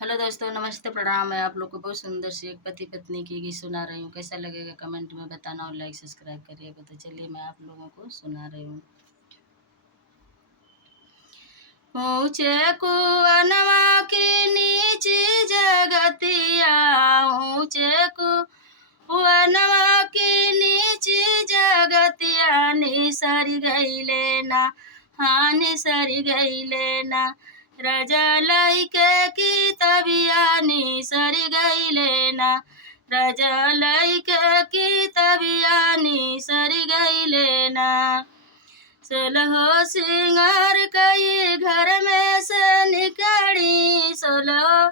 Hello दोस्तों, नमस्ते, प्रणाम। मैं आप लोग को बहुत सुंदर सी एक पति पत्नी की गीत सुना रही हूँ। कैसा लगेगा कमेंट में बताना और लाइक सब्सक्राइब करिएगा। तो चलिए मैं आप लोगों को सुना रही हूँ। ऊंचे कुआनवा की नीची जगतिया, ऊंचे कुआनवा की नीची जगतिया, निसरी गईले ना, हाँ निसरी गईले ना। राजा लइके की तबिया निसरी गईले ना, राजा लइके की तबिया निसरी गईले ना। सोलहो सिंगार कई घर में से निकली, सोलहो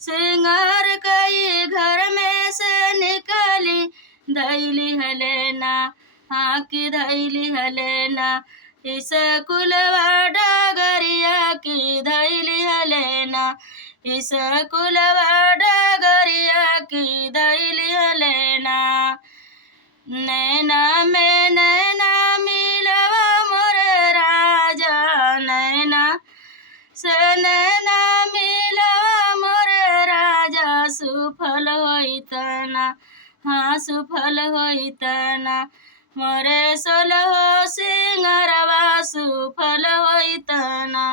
सिंगार कई घर में से निकली, धैली हलेना, हाँ की धैली हलेना। इस कुलवा डगरिया की धैली हलेना, इस कुलवा डगरिया की धैली हलेना। नैना में नैना मिलवा मोरे राजा, नैना से नैना मिलवा मोरे राजा। सुफल होइतना, हाँ सुफल होइतना, मोरे सोलहो सिंगरवा सुफल होइतना।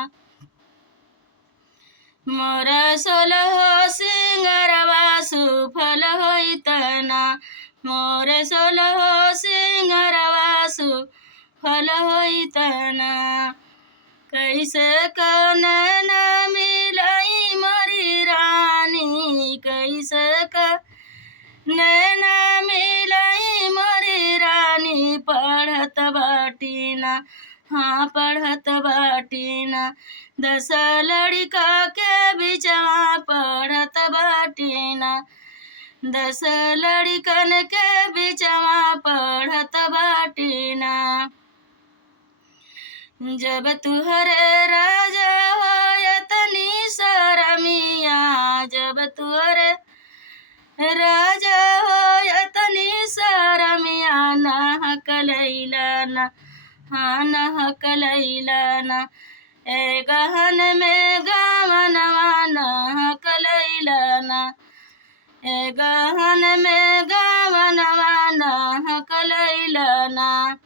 मोरे सोलहो सिंगरवा सुफल होइतना, मोरे सोलहो सिंगरवा सुफल होइतना। कैसे कौन न मिलई मोरी रानी, कैसे नैना मिलई मोरी रानी। पढ़त बाटीना, हाँ पढ़त बाटीना, 10 लड़का के बिचवा पढ़त बाटीना, 10 लड़कन के बिचवा पढ़त बाटीना। जब तुहरे राजा होयतनी सरमिया, जब तुहरे राजा होयतनी सरमिया। नहक लैलाना, हाँ नहक लैलाना, ए गहन में गावनवा नहक लैलाना, ए गहन में गावनवा नहक लैलाना।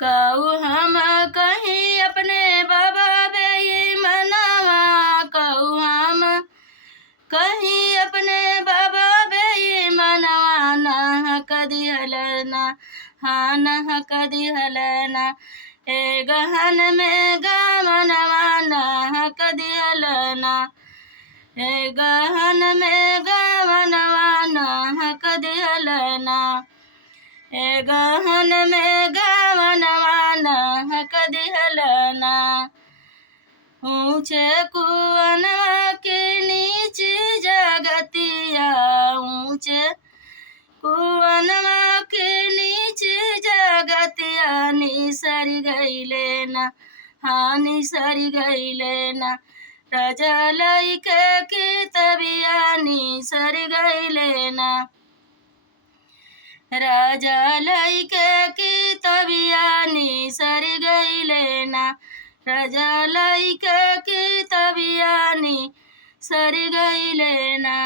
कहू हम कहीं अपने बाबा बेई मनवा, कहू हम कहीं अपने बाबा बेई मनवा। नहक दिहलना, हाँ नहक दिहलना, ए गहन में गावनवा नहक दिहलना, ए गहन में गावनवा नहक दिहलना, ए गहन में गावनवा नहक दिहलना। ऊंचे कुआनवा के नीची जगतिया, ऊंचे कुआनवा के नीची जगतिया, निसरी गईले ना, हाँ निसरी गईले ना। राजा लइके की तबिया निसरी गईले ना, राजा लइके की तबिया निसरी गईले ना, राजा लइके की तबिया निसरी गईले ना।